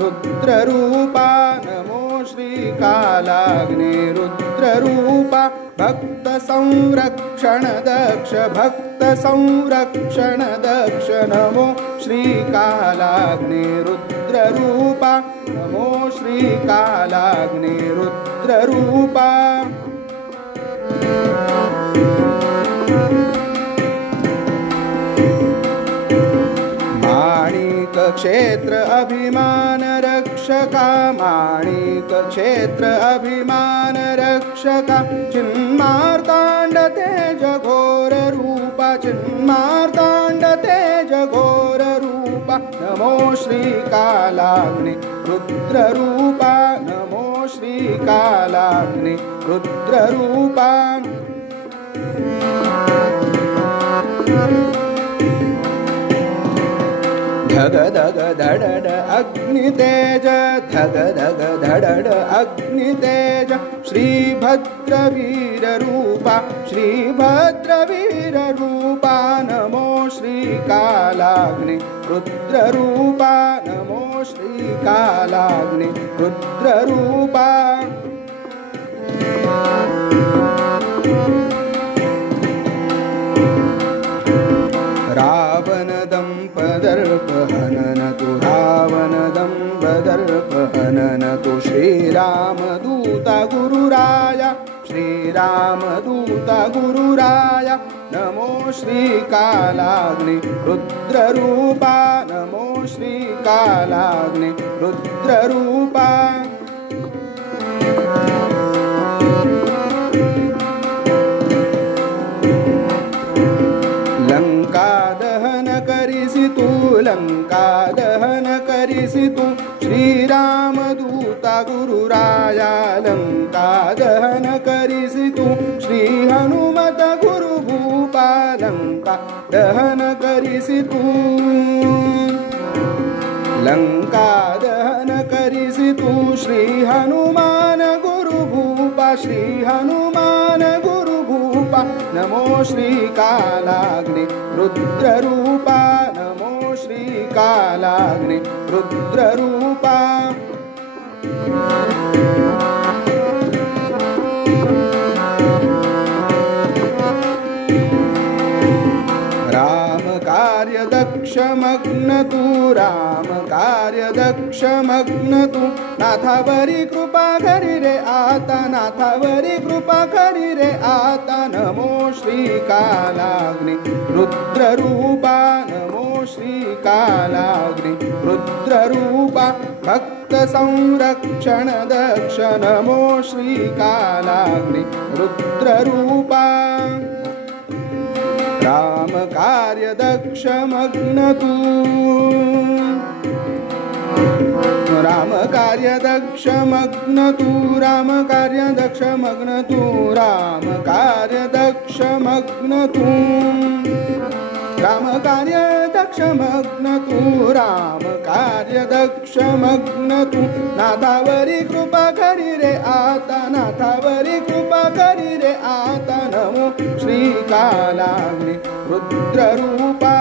रुद्ररूपा नमो श्रीकालाग्ने रुद्ररूपा भक्त संरक्षण दक्ष नमो श्रीकालाग्ने रुद्ररूपा नमो श्रीकालाग्ने रुद्ररूपा क्षेत्र अभिमान रक्षका माणिक क्षेत्र अभिमान रक्षका चिन्मार्ताण्ड तेज घोर रूपा चिन्मार्ताण्ड तेज घोर रूपा नमो श्रीकालाग्ने रुद्ररूपा नमो श्रीकालाग्ने रुद्ररूपा धग धग धडड अग्नितेज धग धग धडड अग्नितेज श्रीभद्रवीररूपा श्रीभद्रवीररूपा नमो श्रीकालाग्ने रुद्ररूपा नमो श्रीकालाग्ने रुद्ररूपा रावणदंपदर्पहननतु रावणदंपदर्पहननतु श्रीरामदूत गुरुराय नमो श्रीकालाग्ने रुद्ररूपा नमो श्रीकालाग्ने रुद्ररूपा लंका दहन करिसितु श्रीरामदूत गुरुराया लंका दहन करिसितु श्री हनुमत गुरुभूपा लंका दहन करिसितु लंका दहन करिसितु श्री हनुमान गुरुभूपा श्री हनुमान गुरुभूपा नमो श्रीकालाग्ने रुद्ररूपा नमो श्रीकालाग्ने रुद्ररूपा राम कार्यदक्षमग्नतु राम कार्यदक्षमग्नतु नाथावरी कृपा करी रे आता नाथावरी कृपा करी रे आता नमो श्रीकालाग्ने रुद्ररूपा नमो श्रीकालाग्ने रुद्ररूपा भक्त संरक्षण दक्ष नमो श्रीकालाग्ने रुद्ररूपा राम कार्यदक्षमग्नतु राम कार्यदक्षमग्नतु राम कार्यदक्षमग्नतु राम कार्यदक्षमग्नतु राम कार्यदक्षमग्नतु राम कार्यदक्षमग्नतु नाथावरी कृपा करी रे आता नाथावरी कृपा करी रे आता नमो श्रीकालाग्ने रुद्ररूपा